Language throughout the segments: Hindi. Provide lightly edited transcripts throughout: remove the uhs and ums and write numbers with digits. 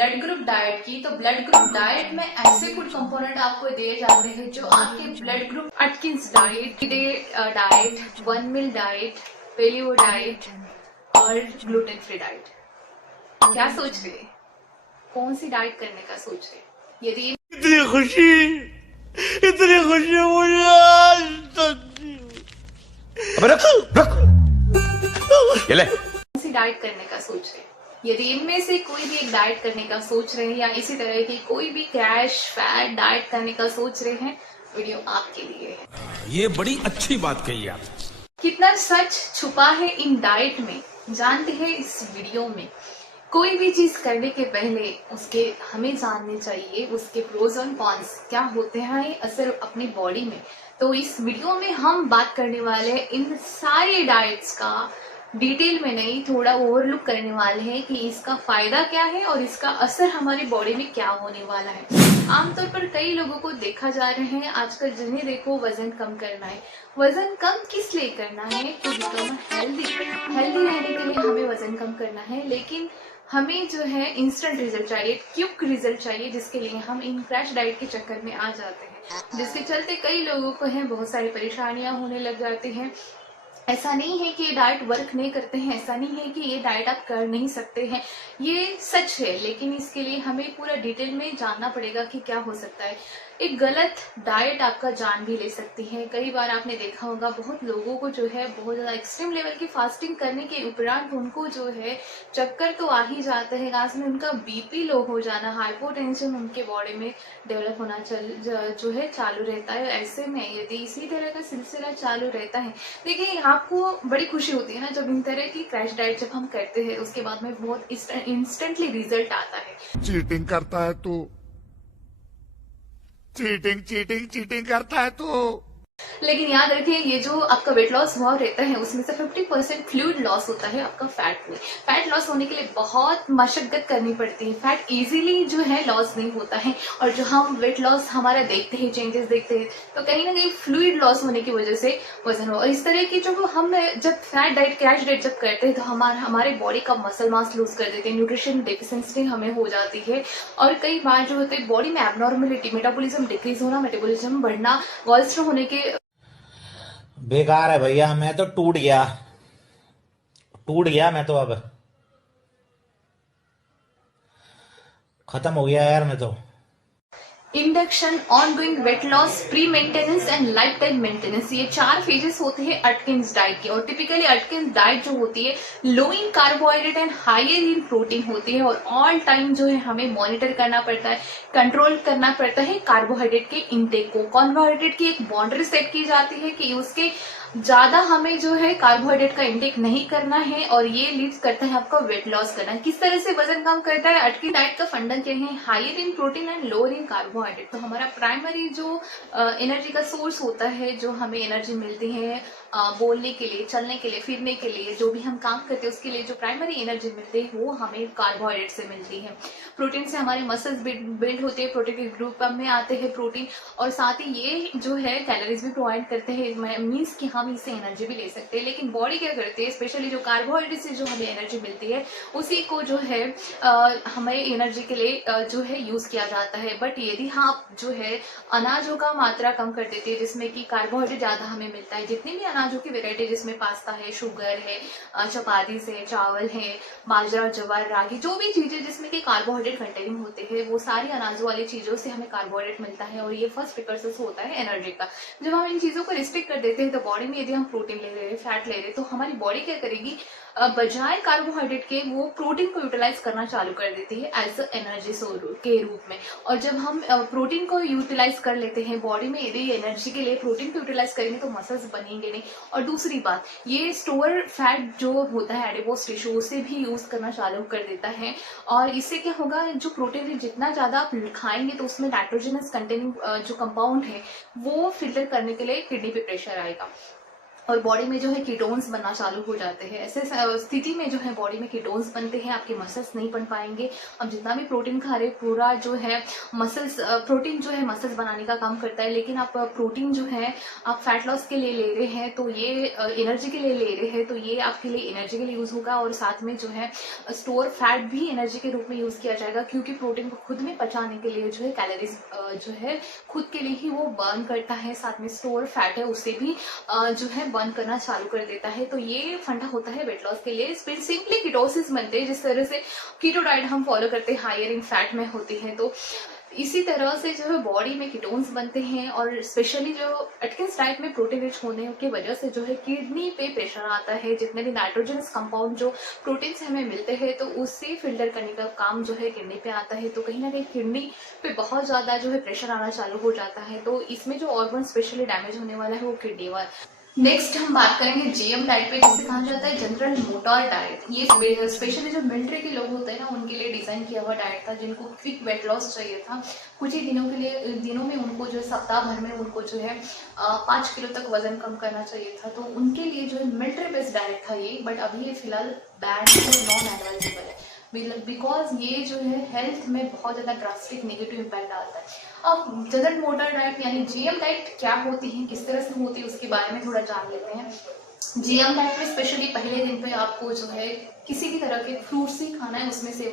ब्लड ग्रुप डाइट की, तो ब्लड ग्रुप डाइट में ऐसे फूड कंपोनेंट आपको दिए जाते हैं जो आपके blood group Atkins diet, day diet, 1 meal diet, paleo diet और ग्लूटेन फ्री डाइट। क्या सोच रहे हैं? कौन सी डाइट करने का सोच रहे हैं? यदि इतनी खुशी मुझे आज रख ये ले। कौन सी डाइट करने का सोच रहे हैं? यदि इनमें से कोई भी एक डाइट करने का सोच रहे हैं या इसी तरह की कोई भी क्रैश फैट डाइट करने का सोच रहे हैं, वीडियो आपके लिए है। ये बड़ी अच्छी बात कही आप। कितना सच छुपा है इन डाइट में जानते हैं इस वीडियो में। कोई भी चीज करने के पहले उसके हमें जानने चाहिए उसके प्रोज और कॉन्स क्या होते हैं असर अपनी बॉडी में। तो इस वीडियो में हम बात करने वाले हैं इन सारी डाइट्स का, डिटेल में नहीं, थोड़ा ओवरलुक करने वाले हैं कि इसका फायदा क्या है और इसका असर हमारी बॉडी में क्या होने वाला है। आमतौर पर कई लोगों को देखा जा रहे हैं आजकल, जिन्हें देखो वजन कम करना है। वजन कम किस लिए करना है? टू बिकम हेल्दी रहने के लिए हमें वजन कम करना है, लेकिन हमें जो है इंस्टेंट रिजल्ट चाहिए, क्विक रिजल्ट चाहिए, जिसके लिए हम इन क्रैश डाइट के चक्कर में आ जाते हैं, जिसके चलते कई लोगों को है बहुत सारी परेशानियां होने लग जाती हैं। ऐसा नहीं है कि ये डाइट वर्क नहीं करते हैं, ऐसा नहीं है कि ये डाइट आप कर नहीं सकते हैं, ये सच है, लेकिन इसके लिए हमें पूरा डिटेल में जानना पड़ेगा कि क्या हो सकता है। एक गलत डाइट आपका जान भी ले सकती है। कई बार आपने देखा होगा बहुत लोगों को जो है बहुत ज्यादा एक्सट्रीम लेवल की फास्टिंग करने के उपरांत उनको जो है चक्कर तो आ ही जाते हैं, लास्ट में उनका बीपी लो हो जाना, हाइपोटेंशन उनके बॉडी में डेवलप होना जो है चालू रहता है। ऐसे में यदि इसी तरह का सिलसिला चालू रहता है, देखिए आपको बड़ी खुशी होती है ना जब इन तरह की क्रैश डाइट जब हम करते हैं, उसके बाद में बहुत इंस्टेंटली रिजल्ट आता है। चीटिंग करता है तू, चीटिंग करता है तू। लेकिन याद रखिए ये जो आपका वेट लॉस हुआ रहता है उसमें से 50% फ्लूइड लॉस होता है आपका फैट में। फैट लॉस होने के लिए बहुत मशक्कत करनी पड़ती है, फैट इजीली जो है लॉस नहीं होता है। और जो हम वेट लॉस हमारा देखते हैं, चेंजेस देखते हैं, तो कहीं ना कहीं फ्लूइड लॉस होने की वजह से वजन हो। और इस तरह की जो हम जब फैट डाइट क्रैश डाइट जब करते हैं तो हमारे बॉडी का मसल मास लूज कर देते हैं, न्यूट्रिशन डेफिशिएंसी हमें हो जाती है। और कई बार जो होते हैं बॉडी में एबनॉर्मेलिटी, मेटाबॉलिज्म डिक्रीज होना, मेटाबॉलिज्म बढ़ना, गॉलस्टोन होने के बेकार है भैया। मैं तो टूट गया मैं तो अब खत्म हो गया यार मैं तो। Induction, ongoing weight loss, pre maintenance and life time maintenance, ये 4 फेजेस होते हैं अटकिंस डाइट की। और टिपिकली अटकिंस डाइट जो होती है low in carbohydrate and higher in protein होती है। और ऑल टाइम जो है हमें मॉनिटर करना पड़ता है, कंट्रोल करना पड़ता है कार्बोहाइड्रेट के इनटेक को। कार्बोहाइड्रेट की एक बाउंड्री सेट की जाती है कि उसके ज्यादा हमें जो है कार्बोहाइड्रेट का इंटेक नहीं करना है, और ये लीड करता है आपका वेट लॉस करना। किस तरह से वजन कम करता है? अटकी डाइट का फंडा क्या है? Higher in protein and lower in carbohydrate. तो हमारा प्राइमरी जो एनर्जी का सोर्स होता है, जो हमें एनर्जी मिलती है बोलने के लिए, चलने के लिए, फिरने के लिए, जो भी हम काम करते हैं उसके लिए जो प्राइमरी एनर्जी मिलती है वो हमें कार्बोहाइड्रेट से मिलती है। प्रोटीन से हमारे मसल्स बिल्ड होते हैं, प्रोटीन के ग्रुप में आते हैं प्रोटीन, और साथ ही ये जो है कैलोरीज भी प्रोवाइड करते हैं, मीन्स कि हम इससे एनर्जी भी ले सकते हैं। लेकिन बॉडी क्या करती है, स्पेशली जो कार्बोहाइड्रेट से जो हमें एनर्जी मिलती है उसी को जो है हमें एनर्जी के लिए जो है यूज किया जाता है। बट यदि आप जो है अनाजों का मात्रा कम कर देते हैं जिसमें कि कार्बोहाइड्रेट ज्यादा हमें मिलता है, जितनी भी अनाजों की वैरायटी जिसमें पास्ता है, शुगर है, चपाती है, चावल है, बाजरा, ज्वार, रागी, जो भी चीजें जिसमें कि कार्बोहाइड्रेट कंटेनिंग होते हैं, वो सारी अनाजों वाली चीजों से हमें कार्बोहाइड्रेट मिलता है। और ये फर्स्ट प्रिकर्सर होता है एनर्जी का। जब हम इन चीजों को रिस्ट्रिक्ट कर देते हैं तो बॉडी में यदि हम प्रोटीन ले रहे हैं, फैट ले रहे हैं, तो हमारी बॉडी क्या करेगी, बजाय कार्बोहाइड्रेट के वो प्रोटीन को यूटिलाइज करना चालू कर देती है एज अ एनर्जी सोर्स के रूप में। और जब हम प्रोटीन को यूटिलाइज कर लेते हैं बॉडी में, यदि एनर्जी के लिए प्रोटीन को यूटिलाइज करेंगे तो मसल्स बनेंगे नहीं। और दूसरी बात, ये स्टोर फैट जो होता है एडिपोज टिश्यू, उसे भी यूज करना चालू कर देता है। और इससे क्या होगा, जो प्रोटीन जितना ज्यादा आप खाएंगे तो उसमें नाइट्रोजनस कंटेनिंग जो कंपाउंड है वो फिल्टर करने के लिए किडनी पे प्रेशर आएगा। और बॉडी में जो है कीटोन्स बनना चालू हो जाते हैं। ऐसे स्थिति में जो है बॉडी में कीटोन्स बनते हैं, आपके मसल्स नहीं बन पाएंगे। अब जितना भी प्रोटीन खा रहे पूरा जो है मसल्स, प्रोटीन जो है मसल्स बनाने का काम करता है, लेकिन आप प्रोटीन जो है आप फैट लॉस के लिए ले रहे हैं तो ये एनर्जी के लिए ले रहे हैं तो ये आपके लिए एनर्जी के लिए यूज होगा, और साथ में जो है स्टोर फैट भी एनर्जी के रूप में यूज किया जाएगा, क्योंकि प्रोटीन को खुद में पचाने के लिए जो है कैलोरीज जो है खुद के लिए ही वो बर्न करता है, साथ में स्टोर फैट है उसे भी जो है बर्न करना चालू कर देता है। तो ये फंडा होता है वेट लॉस के लिए। सिंपली कीटोसिस बनते हैं, जिस तरह से कीटो डाइट हम फॉलो करते हैं हायर इन फैट में होती है, तो इसी तरह से जो है बॉडी में कीटोन्स बनते हैं। और स्पेशली जो एटकिंस डाइट में प्रोटीन रिच होने की वजह से जो है किडनी पे प्रेशर आता है। जितने भी नाइट्रोजनस कंपाउंड जो प्रोटीन से हमें मिलते हैं तो उससे फिल्टर करने का काम जो है किडनी पे आता है, तो कहीं ना कहीं किडनी पे बहुत ज्यादा जो है प्रेशर आना चालू हो जाता है। तो इसमें जो ऑर्गन स्पेशली डैमेज होने वाला है वो किडनी वाला। नेक्स्ट हम बात करेंगे जीएम डाइट पे, जिसे कहा जाता है जनरल मोटर डाइट। ये स्पेशली जो मिलिट्री के लोग होते हैं ना उनके लिए डिजाइन किया हुआ डाइट था, जिनको क्विक वेट लॉस चाहिए था। कुछ ही दिनों में उनको जो है सप्ताह भर में उनको जो है 5 किलो तक वजन कम करना चाहिए था, तो उनके लिए जो है मिलिट्री बेस्ड डाइट था ये। बट अभी ये फिलहाल बैन है, नॉन एडवाइजेबल है, बिकॉज ये जो है हेल्थ में बहुत ज्यादा ड्रास्टिक नेगेटिव इम्पैक्ट डालता है। अब जनरल मोटर डाइट यानी जीएम डाइट क्या होती है, किस तरह से होती है, उसके बारे में थोड़ा जान लेते हैं। जीएम डाइट में स्पेशली पहले दिन पे आपको जो है किसी भी तरह के फ्रूट्स ही खाना है, उसमें से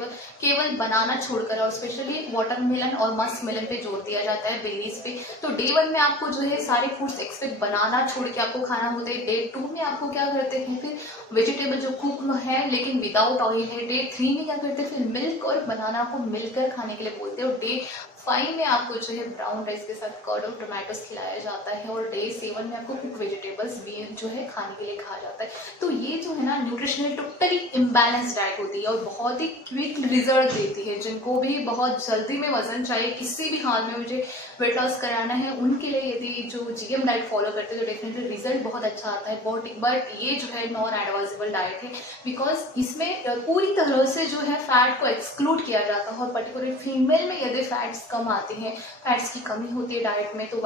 केवल बनाना छोड़कर, और स्पेशली वाटरमेलन और मस्क मेलन पे जोर दिया जाता है, बेरीज पे। तो डे 1 में आपको जो है सारे फ्रूट्स एक्सेप्ट बनाना छोड़ के आपको खाना होता है। डे 2 में आपको क्या करते हैं, फिर वेजिटेबल जो कुक है लेकिन विदाउट ऑयल है। डे 3 में क्या करते हैं, फिर मिल्क और बनाना को मिलकर खाने के लिए बोलते हैं। और डे 5 में आपको जो है ब्राउन राइस के साथ कर्ड और टोमेटोस खिलाया जाता है, और डे 7 में आपको कुक वेजिटेबल्स भी जो है खाने के लिए कहा जाता है। तो ये जो है ना न्यूट्रिशनल टोटली इम्बैलेंस डाइट होती है और बहुत ही क्विक रिजल्ट देती है। जिनको भी बहुत जल्दी में वजन चाहिए, किसी भी हाल में मुझे वेट लॉस कराना है, उनके लिए यदि जो जीएम डाइट फॉलो करते हैं तो डेफिनेटली रिजल्ट बहुत अच्छा आता है। बट ये जो है नॉन एडवाइजेबल डाइट है, बिकॉज इसमें पूरी तरह से जो है फैट को एक्सक्लूड किया जाता है। और पर्टिकुलर फीमेल में यदि फैट्स कम आते हैं, फैट्स की कमी होती है डाइट में, तो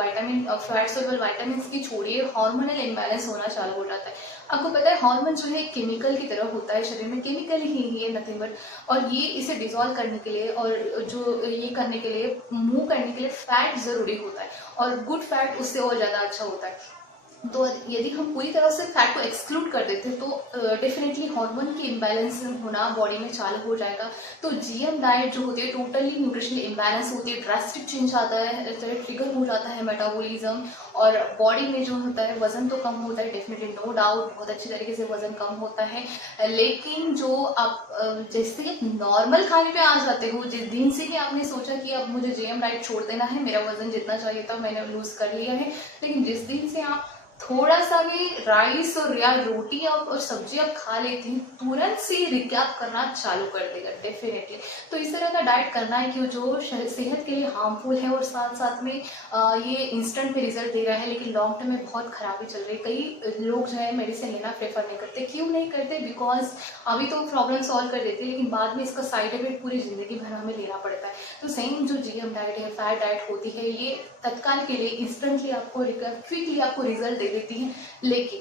फैट्स और वाइटामिन की छोड़िए हार्मोनल इम्बैलेंस होना चालू हो जाता है। आपको पता है हार्मोन जो है केमिकल की तरह होता है, शरीर में केमिकल ही है, नथिंग बट। और ये इसे डिसॉल्व करने के लिए और जो ये करने के लिए, मूव करने के लिए फैट जरूरी होता है, और गुड फैट उससे और ज्यादा अच्छा होता है। तो यदि हम पूरी तरह से फैट को एक्सक्लूड कर देते हैं तो डेफिनेटली हार्मोन की इम्बैलेंस होना बॉडी में चालू हो जाएगा। तो जीएम डाइट जो होती है टोटली न्यूट्रिशनल इम्बैलेंस होती है, ड्रास्टिक चेंज आता है, ट्रिगर हो जाता है मेटाबॉलिज्म, और बॉडी में जो होता है वजन तो कम होता है, डेफिनेटली नो डाउट बहुत अच्छी तरीके से वजन कम होता है। लेकिन जो आप जैसे नॉर्मल खाने पे आ जाते हो, जिस दिन से ही आपने सोचा कि अब मुझे जीएम डाइट छोड़ देना है, मेरा वजन जितना चाहिए था मैंने लूज कर लिया है, लेकिन जिस दिन से आप थोड़ा सा भी राइस और या रोटी और सब्जी आप खा लेते हैं, तुरंत से रिकैप करना चालू कर देगा डेफिनेटली। तो इस तरह का डाइट करना है कि जो सेहत के लिए हार्मफुल है और साथ साथ में ये इंस्टेंट पे रिजल्ट दे रहा है, लेकिन लॉन्ग टर्म में बहुत खराबी चल रही है। कई लोग जो है मेडिसिन लेना प्रेफर नहीं करते। क्यों नहीं करते? बिकॉज अभी तो प्रॉब्लम सॉल्व कर देते हैं, लेकिन बाद में इसका साइड इफेक्ट पूरी जिंदगी भर हमें लेना पड़ता है। तो सेम जो जीएम डाइट है, फैट डाइट होती है, ये तत्काल के लिए इंस्टेंटली आपको क्विकली आपको रिजल्ट दे देती है, लेकिन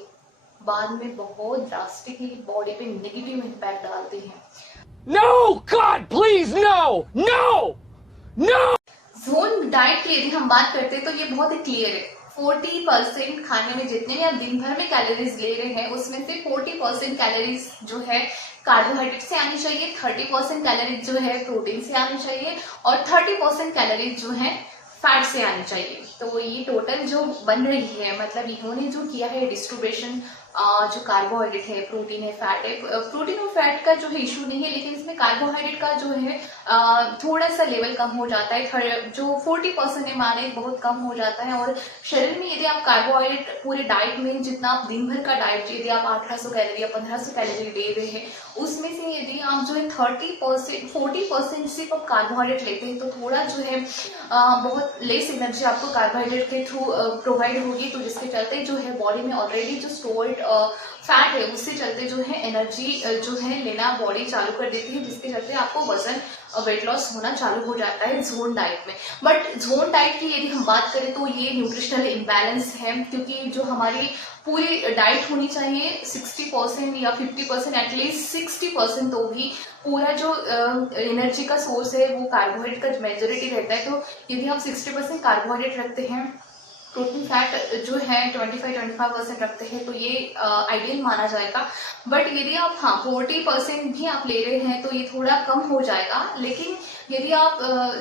बाद में बहुत ड्रास्टिकली बॉडी पे नेगेटिव इम्पैक्ट डालती है। No, God, please, no, no, no. Zone diet की यदि हम बात करते हैं तो ये बहुत ही क्लियर है। 40% खाने में जितने भी आप दिन भर में कैलोरीज ले रहे हैं, उसमें से 40% कैलोरीज जो है कार्बोहाइड्रेट से आनी चाहिए, 30% कैलोरीज जो है प्रोटीन से आनी चाहिए, और 30% कैलोरीज जो है फैट से आनी चाहिए। तो ये टोटल जो बन रही है, मतलब इन्होंने जो किया है डिस्ट्रीब्यूशन, जो कार्बोहाइड्रेट है, प्रोटीन है, फैट है। प्रोटीन और फैट का जो है इशू नहीं है, लेकिन इसमें कार्बोहाइड्रेट का जो है थोड़ा सा लेवल कम हो जाता है। जो 40% है माने बहुत कम हो जाता है। और शरीर में यदि आप कार्बोहाइड्रेट पूरे डाइट में जितना आप दिन भर का डाइट, यदि आप 1800 कैलोरी या 1500 कैलोरी ले रहे हैं, उसमें से यदि आप जो है 40% सिर्फ आप कार्बोहाइड्रेट लेते हैं, तो थोड़ा जो है बहुत लेस एनर्जी आपको कार्बोहाइड्रेट के थ्रू प्रोवाइड होगी। तो जिसके चलते जो है बॉडी में ऑलरेडी जो स्टोर्ड फैट है, उससे चलते जो है एनर्जी जो है लेना बॉडी चालू कर देती है, जिसके चलते आपको वजन वेट लॉस होना चालू हो जाता है जोन डाइट में। बट जोन डाइट की यदि हम बात करें तो ये न्यूट्रिशनल इम्बैलेंस है, क्योंकि जो हमारी पूरी डाइट होनी चाहिए 60% या 50%, एटलीस्ट 60% तो भी पूरा जो एनर्जी का सोर्स है वो कार्बोहाइड्रेट का मेजोरिटी रहता है। तो यदि हम 60% कार्बोहाइड्रेट रखते हैं, प्रोटीन फैट जो है 25% रखते हैं, तो ये आइडियल माना जाएगा। बट यदि आप 40% भी आप ले रहे हैं तो ये थोड़ा कम हो जाएगा। लेकिन यदि आप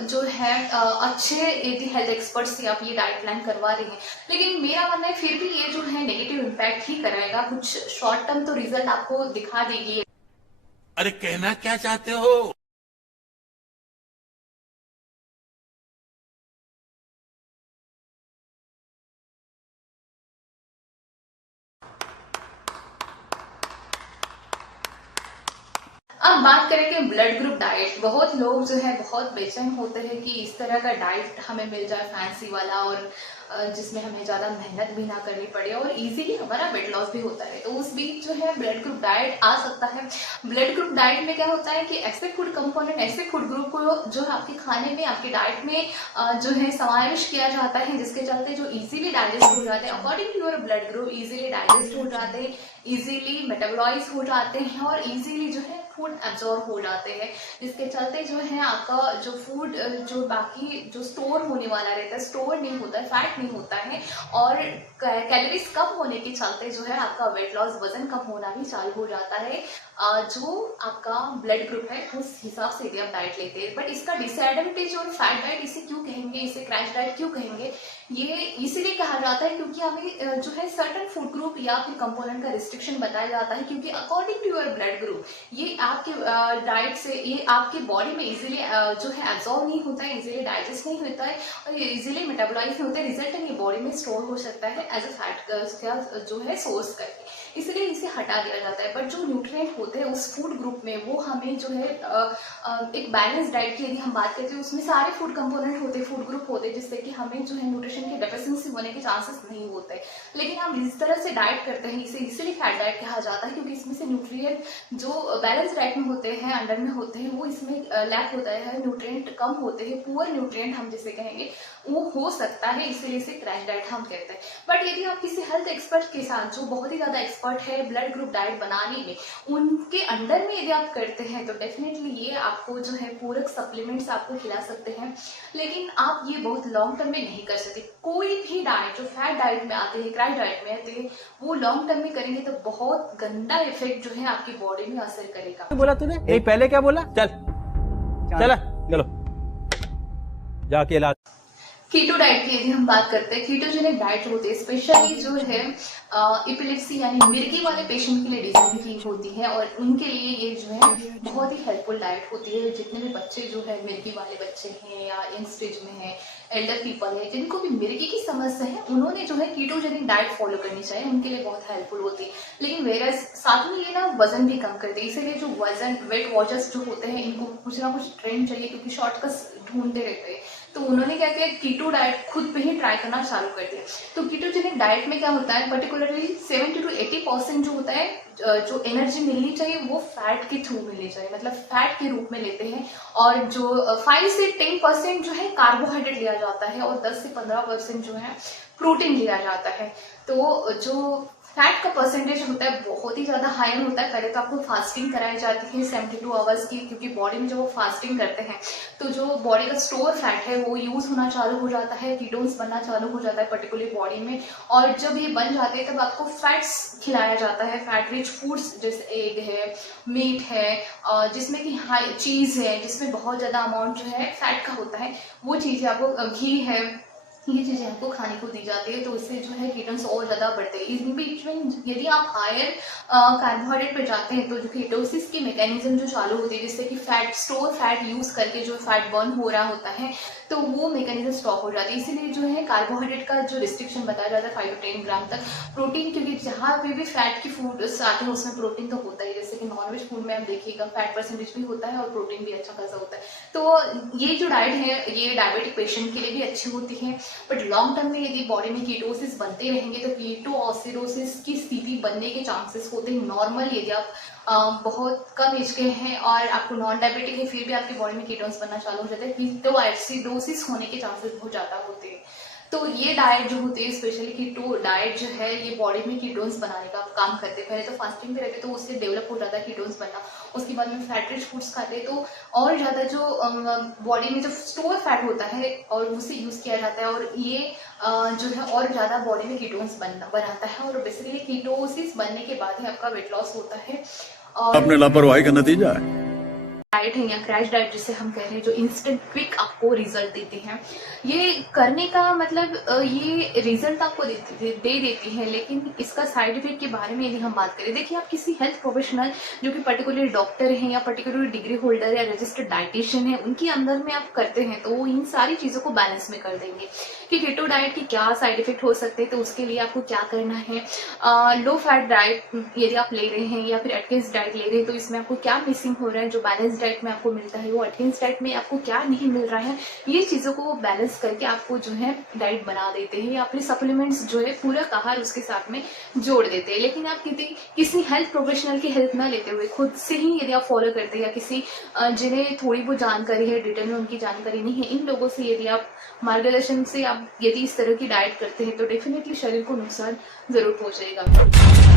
जो है अच्छे यदि हेल्थ एक्सपर्ट से आप ये डाइट प्लान करवा रहे हैं, लेकिन मेरा मानना है फिर भी ये जो है नेगेटिव इम्पैक्ट ही कराएगा। कुछ शॉर्ट टर्म तो रिजल्ट आपको दिखा देगी। अरे कहना क्या चाहते हो? अब बात करें कि ब्लड ग्रुप डाइट, बहुत लोग जो है बहुत बेचैन होते हैं कि इस तरह का डाइट हमें मिल जाए फैंसी वाला, और जिसमें हमें ज़्यादा मेहनत भी ना करनी पड़े और इजीली हमारा वेट लॉस भी होता है। तो उस बीच जो है ब्लड ग्रुप डाइट आ सकता है। ब्लड ग्रुप डाइट में क्या होता है कि ऐसे फूड कंपोनेंट, ऐसे फूड ग्रुप को जो आपके खाने में, आपके डाइट में जो है समावेश किया जाता है, जिसके चलते जो इजीली डाइजेस्ट हो जाते हैं according to your blood group, easily digest हो जाते हैं, इजीली मेटाबॉलाइज हो जाते हैं और इजीली जो है फूड एब्जॉर्ब हो जाते हैं, जिसके चलते जो है आपका जो फूड जो बाकी जो स्टोर होने वाला रहता है स्टोर नहीं होता है, फैट नहीं होता है, और कैलोरीज कम होने के चलते जो है आपका वेट लॉस, वजन कम होना भी चालू हो जाता है। जो आपका ब्लड ग्रुप है उस हिसाब से यदि आप डाइट लेते हैं। बट इसका डिसएडवांटेज और फैट डाइट इसे क्यों कहेंगे, इसे क्रैश डाइट क्यों कहेंगे, ये इसीलिए कहा जाता है क्योंकि हमें जो है सर्टेन फूड ग्रुप या फिर कंपोनेंट का रिस्ट्रिक्शन बताया जाता है, क्योंकि according to your blood group ये आपके डाइट से, ये आपकी बॉडी में इजीली जो है एब्जॉर्ब नहीं होता है, इजीली डाइजेस्ट नहीं होता है और ये इजीली मेटाबोलाइज नहीं होता है, रिजल्ट ये बॉडी में स्टोर हो सकता है एज अ फैट का जो है सोर्स करके, इसलिए इसे हटा दिया जाता है। बट जो न्यूट्रिएंट होते हैं उस फूड ग्रुप में वो हमें जो है एक बैलेंस डाइट की यदि हम बात करते हैं उसमें सारे फूड कंपोनेंट होते हैं, फूड ग्रुप होते हैं, जिससे कि हमें जो है न्यूट्रिशन की डेफिशिएंसी होने के चांसेस नहीं होते। लेकिन हम इस तरह से डाइट करते हैं, इसे इसीलिए फैट डाइट कहा जाता है क्योंकि इसमें से न्यूट्रिएंट जो बैलेंस डाइट में होते हैं, अंडर में होते हैं, वो इसमें लैक होता है, न्यूट्रिएंट कम होते हैं, पुअर न्यूट्रिएंट हम जिसे कहेंगे वो हो सकता है, इसीलिए इसे क्रैश डाइट हम कहते हैं। बट यदि आप किसी हेल्थ एक्सपर्ट के साथ जो बहुत ही ज्यादा एक्सपर्ट है ब्लड ग्रुप डाइट बनाने में, उनके अंडर में यदि आप करते हैं तो डेफिनेटली ये आपको जो है पूरक सप्लीमेंट्स आपको खिला सकते हैं। लेकिन आप ये बहुत लॉन्ग टर्म में नहीं कर सकते। कोई भी डाइट जो फैट डाइट में आते हैं, क्रैश डाइट में आते हैं, वो लॉन्ग टर्म में करेंगे तो बहुत गंदा इफेक्ट जो है आपकी बॉडी में असर करेगा। बोला तूने? नहीं, पहले क्या बोला? चल चलो जाके इलाज। कीटो डाइट की यदि हम बात करते हैं, कीटोजेनिक डाइट होती है स्पेशली जो है एपिलेप्सी यानी मिर्गी वाले पेशेंट के लिए डिजाइन की होती है और उनके लिए ये जो है बहुत ही हेल्पफुल डाइट होती है। जितने भी बच्चे जो है मिर्गी वाले बच्चे हैं या यंग स्टेज में है, एल्डर पीपल है, जिनको भी मिर्गी की समस्या है, उन्होंने जो है कीटोजेनिक डाइट फॉलो करनी चाहिए, उनके लिए बहुत हेल्पफुल होती है। लेकिन वेरस साथ में ये ना वजन भी कम करते हैं, इसीलिए जो वजन वेट वॉचर्स जो होते हैं इनको कुछ ना कुछ ट्रेंड चाहिए क्योंकि शॉर्टकट्स ढूंढते रहते हैं। तो उन्होंने क्या किया, कीटो डाइट खुद पे ही ट्राई करना चालू कर दिया। तो कीटोजेनिक डाइट में क्या होता है, पर्टिकुलरली 70 to 80% जो होता है जो एनर्जी मिलनी चाहिए वो फैट के थ्रू मिलनी चाहिए, मतलब फैट के रूप में लेते हैं। और जो 5 से 10% जो है कार्बोहाइड्रेट लिया जाता है और 10 से 15% जो है प्रोटीन लिया जाता है। तो जो फैट का परसेंटेज होता है बहुत ही ज्यादा हायर होता है। पहले तो आपको फास्टिंग कराई जाती है 72 आवर्स की, क्योंकि बॉडी में जब वो फास्टिंग करते हैं तो जो बॉडी का स्टोर फैट है वो यूज होना चालू हो जाता है, कीटोन्स बनना चालू हो जाता है पर्टिकुलर बॉडी में। और जब ये बन जाते हैं तब आपको फैट्स खिलाया जाता है, फैट रिच फूड्स जैसे एग है, मीट है, जिसमें कि हाई चीज है, जिसमें बहुत ज्यादा अमाउंट जो है फैट का होता है, वो चीजें आपको, घी है, ये चीजें आपको खाने को दी जाती है। तो इससे जो है कीटोन्स और ज्यादा बढ़ते हैं। इन बीच में यदि आप हायर कार्बोहाइड्रेट पे जाते हैं तो जो कीटोसिस की मैकेनिज्म जो चालू होती है, जिससे कि फैट स्टोर फैट यूज करके जो फैट बर्न हो रहा होता है, तो वो मैकेनिज्म स्टॉप हो जाती है। इसीलिए जो है कार्बोहाइड्रेट का जो रिस्ट्रिक्शन बताया जाता है 5 to 10 ग्राम तक। प्रोटीन, क्योंकि जहाँ पे भी फैट की फूड आते हैं उसमें प्रोटीन तो होता ही, जैसे कि नॉनवेज फूड में आप देखिएगा फैट परसेंटेज भी होता है और प्रोटीन भी अच्छा खासा होता है। तो ये जो डाइट है ये डायबिटिक पेशेंट के लिए भी अच्छी होती है। बट लॉन्ग टर्म में यदि बॉडी में कीटोसिस बनते रहेंगे तो कीटोएसिडोसिस की स्थिति बनने के चांसेस होते हैं। नॉर्मल यदि आप बहुत कम एज के हैं और आपको नॉन डायबिटिक है फिर भी आपकी बॉडी में कीटोन्स बनना चालू हो जाता है, कीटोएसिडोसिस होने के चांसेस बहुत ज्यादा होते हैं। तो ये डाइट जो होती है, स्पेशली कीटो डाइट जो है, ये बॉडी में कीटोन्स बनाने का काम करते हैं। पहले तो फास्टिंग पे रहते तो उससे डेवलप हो जाता है कीटोन्स बनना, उसके बाद में फैट रिच फूड्स खाते हैं तो और ज़्यादा जो बॉडी में जो स्टोर फैट होता है और उसे यूज़ किया जाता है और ये जो है और ज़्यादा बॉडी में कीटोन्स बनाता है और बेसिकली कीटोसिस बनने के बाद ही आपका वेट लॉस होता है। और अपने लापरवाही का नतीजा है। डाइट है या क्रैश डाइट जिसे हम कह रहे हैं, जो इंस्टेंट क्विक आपको रिजल्ट देते हैं, ये करने का मतलब ये रिजल्ट आपको दे देती है, लेकिन इसका साइड इफेक्ट के बारे में यदि हम बात करें, देखिए आप किसी हेल्थ प्रोफेशनल जो कि पर्टिकुलर डॉक्टर हैं या पर्टिकुलर डिग्री होल्डर या रजिस्टर्ड डाइटिशियन है, उनके अंदर में आप करते हैं तो वो इन सारी चीज़ों को बैलेंस में कर देंगे कि कीटो डाइट की क्या साइड इफेक्ट हो सकते हैं। तो उसके लिए आपको क्या करना है, लो फैट डाइट यदि आप ले रहे हैं या फिर एटकिंस डाइट ले रहे हैं तो इसमें आपको क्या मिसिंग हो रहा है, जो बैलेंस डाइट में आपको मिलता है वो एटकिंस डाइट में आपको क्या नहीं मिल रहा है, ये चीज़ों को वो बैलेंस करके आपको जो है डाइट बना देते हैं या फिर सप्लीमेंट्स जो है पूरक आहार उसके साथ में जोड़ देते हैं। लेकिन आप किसी हेल्थ प्रोफेशनल की हेल्प ना लेते हुए खुद से ही यदि आप फॉलो करते हैं या किसी जिन्हें थोड़ी बहुत जानकारी है, डिटेल में उनकी जानकारी नहीं है, इन लोगों से यदि आप मार्गदर्शन से आप यदि इस तरह की डाइट करते हैं तो डेफिनेटली शरीर को नुकसान जरूर पहुंचेगा।